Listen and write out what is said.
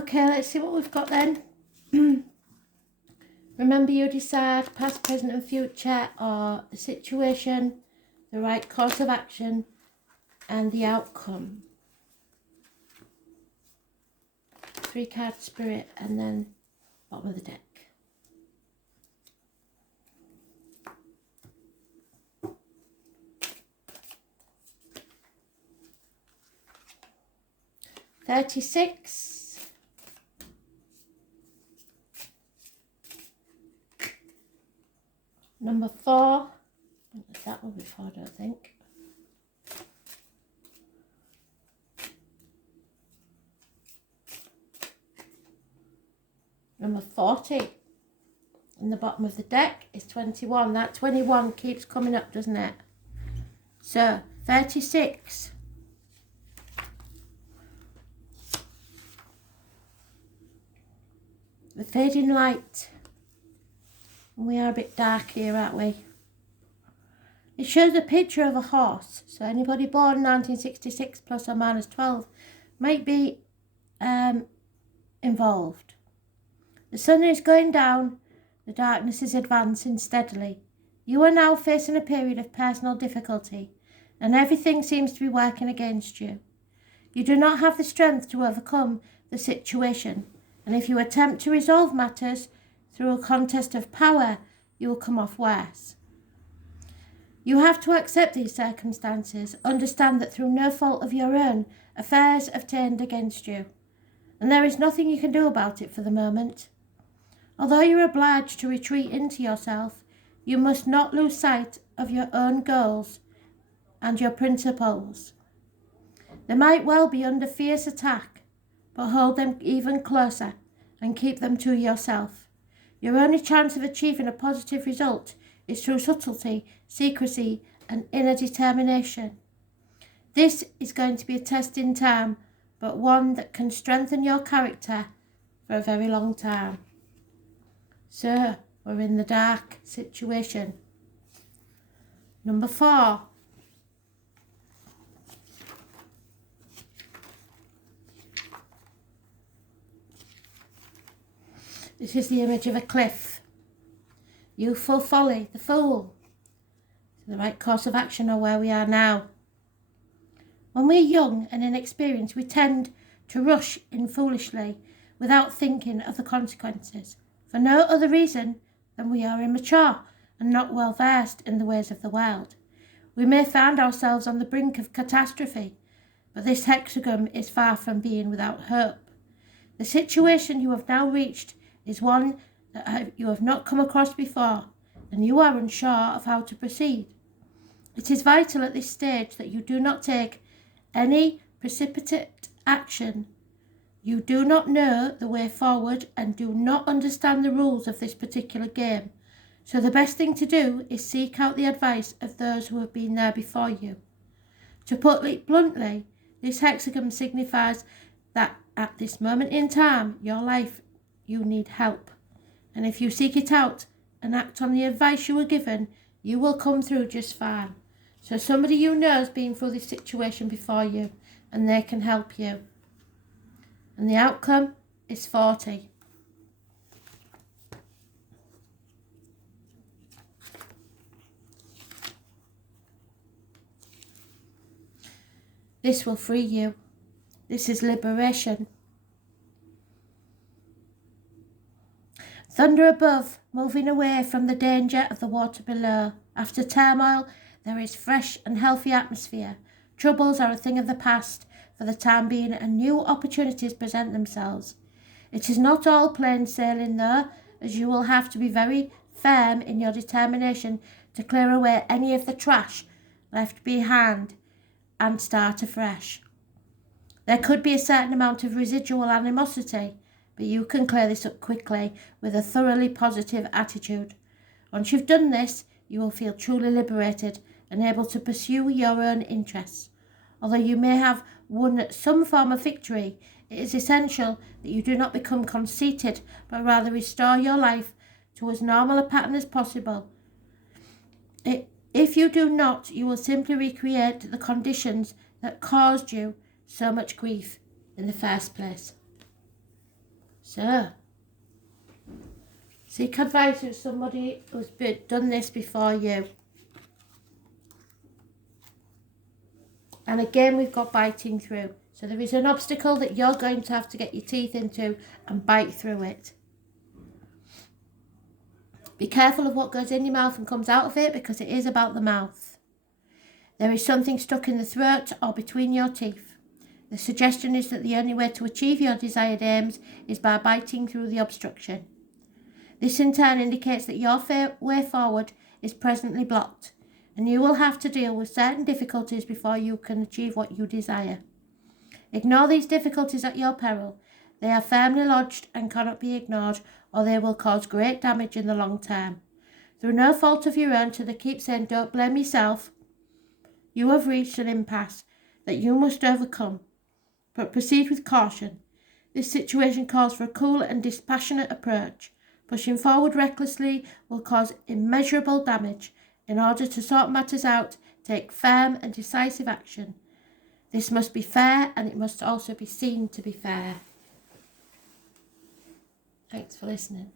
Okay, let's see what we've got then. Remember, you decide past, present and future are the situation, the right course of action and the outcome. 3 card spirit and then bottom of the deck. $36. Number 4. That one before, I don't think. Number 40. In the bottom of the deck is 21. That 21 keeps coming up, doesn't it? So, 36. The fading light. We are a bit dark here, aren't we? It shows a picture of a horse. So anybody born 1966 plus or minus 12 might be involved. The sun is going down. The darkness is advancing steadily. You are now facing a period of personal difficulty, and everything seems to be working against you. You do not have the strength to overcome the situation, and if you attempt to resolve matters through a contest of power, you will come off worse. You have to accept these circumstances, understand that through no fault of your own, affairs have turned against you, and there is nothing you can do about it for the moment. Although you are obliged to retreat into yourself, you must not lose sight of your own goals and your principles. They might well be under fierce attack, but hold them even closer and keep them to yourself. Your only chance of achieving a positive result is through subtlety, secrecy, and inner determination. This is going to be a test in time, but one that can strengthen your character for a very long time. So, we're in the dark situation. Number 4. This is the image of a cliff. Youthful folly, the fool. The right course of action are where we are now. When we're young and inexperienced, we tend to rush in foolishly without thinking of the consequences, for no other reason than we are immature and not well versed in the ways of the world. We may find ourselves on the brink of catastrophe, but this hexagon is far from being without hope. The situation you have now reached is one that you have not come across before, and you are unsure of how to proceed. It is vital at this stage that you do not take any precipitate action. You do not know the way forward and do not understand the rules of this particular game, so the best thing to do is seek out the advice of those who have been there before you. To put it bluntly, this hexagon signifies that at this moment in time, your life, you need help. And if you seek it out and act on the advice you were given, you will come through just fine. So somebody you know has been through this situation before you, and they can help you. And the outcome is 40. This will free you. This is liberation. Thunder above, moving away from the danger of the water below. After turmoil, there is fresh and healthy atmosphere. Troubles are a thing of the past for the time being, and new opportunities present themselves. It is not all plain sailing though, as you will have to be very firm in your determination to clear away any of the trash left behind and start afresh. There could be a certain amount of residual animosity, but you can clear this up quickly with a thoroughly positive attitude. Once you've done this, you will feel truly liberated and able to pursue your own interests. Although you may have won some form of victory, it is essential that you do not become conceited, but rather restore your life to as normal a pattern as possible. If you do not, you will simply recreate the conditions that caused you so much grief in the first place. So, seek advice from somebody who's done this before you. And again, we've got biting through. So there is an obstacle that you're going to have to get your teeth into and bite through it. Be careful of what goes in your mouth and comes out of it, because it is about the mouth. There is something stuck in the throat or between your teeth. The suggestion is that the only way to achieve your desired aims is by biting through the obstruction. This in turn indicates that your way forward is presently blocked, and you will have to deal with certain difficulties before you can achieve what you desire. Ignore these difficulties at your peril. They are firmly lodged and cannot be ignored, or they will cause great damage in the long term. Through no fault of your own, they keep saying, don't blame yourself. You have reached an impasse that you must overcome, but proceed with caution. This situation calls for a cool and dispassionate approach. Pushing forward recklessly will cause immeasurable damage. In order to sort matters out, take firm and decisive action. This must be fair, and it must also be seen to be fair. Thanks for listening.